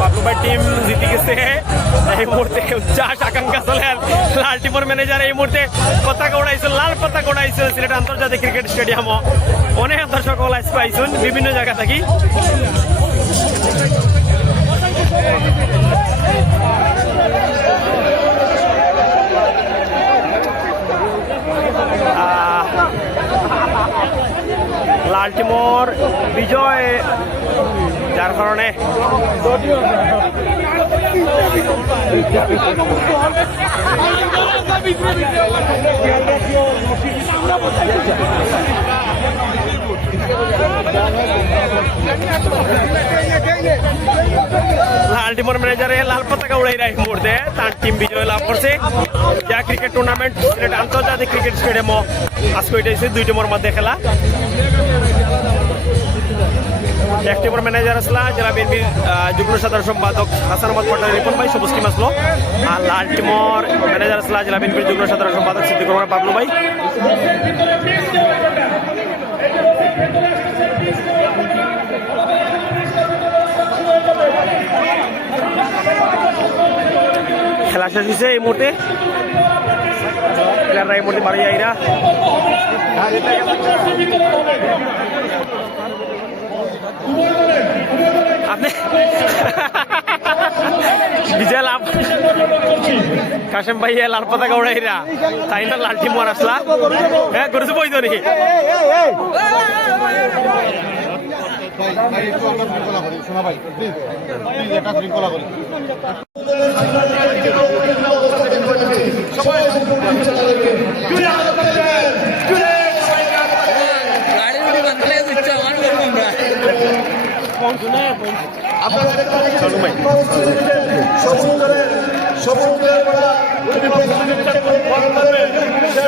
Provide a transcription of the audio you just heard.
বাবলুবাই team জিতে গেছে। এই মুহূর্তে উচ্চাস আকাঙ্ক্ষা চলে লাল টিমের ম্যানেজার এই মুহূর্তে পতাকা উড়াইছে, লাল পতাকা উড়াইছে সিলেট আন্তর্জাতিক ক্রিকেট স্টেডিয়াম অনেক দর্শক ওলাইস পাইছুন, বিভিন্ন জায়গা থাকি। লাল টিমর বিজয় যার কারণে লাল টিমের ম্যানেজারে লাল পতাকা উড়াই রায় মুহূর্তে তার টিম বিজয় লাভ করছে। যা ক্রিকেট টুর্নামেন্ট আন্তর্জাতিক ক্রিকেট স্টেডিয়াম আজকে এটা হচ্ছে দুই টিমের মধ্যে খেলা। এক টিমের ম্যানেজার আসলা জেলা বিএনপির যুগ্ম সাধারণ সম্পাদক হাসান আহমদ পটেল রিপন ভাই সবুজ টিম আসলো। আর লাল টিমর ম্যানেজার আসলা জেলা বিএনপির যুগ্ম সাধারণ সম্পাদক সিদ্দিক রহমান বাবলু ভাই। খেলা শেষ হয়েছে এই মুহূর্তে। প্লেয়াররা এই মুহূর্তে বাড়ি যাইরা বিজয় লাভ। কাশেম ভাই লাল পতাকা উড়াইরা তাই না, লাল টিম আসলা? হ্যাঁ করেছে বই তো নাকি চলু ভাই সমুদ্রের সমুদ্রের বেলা উনি প্রস্তুতি ফল করবে সে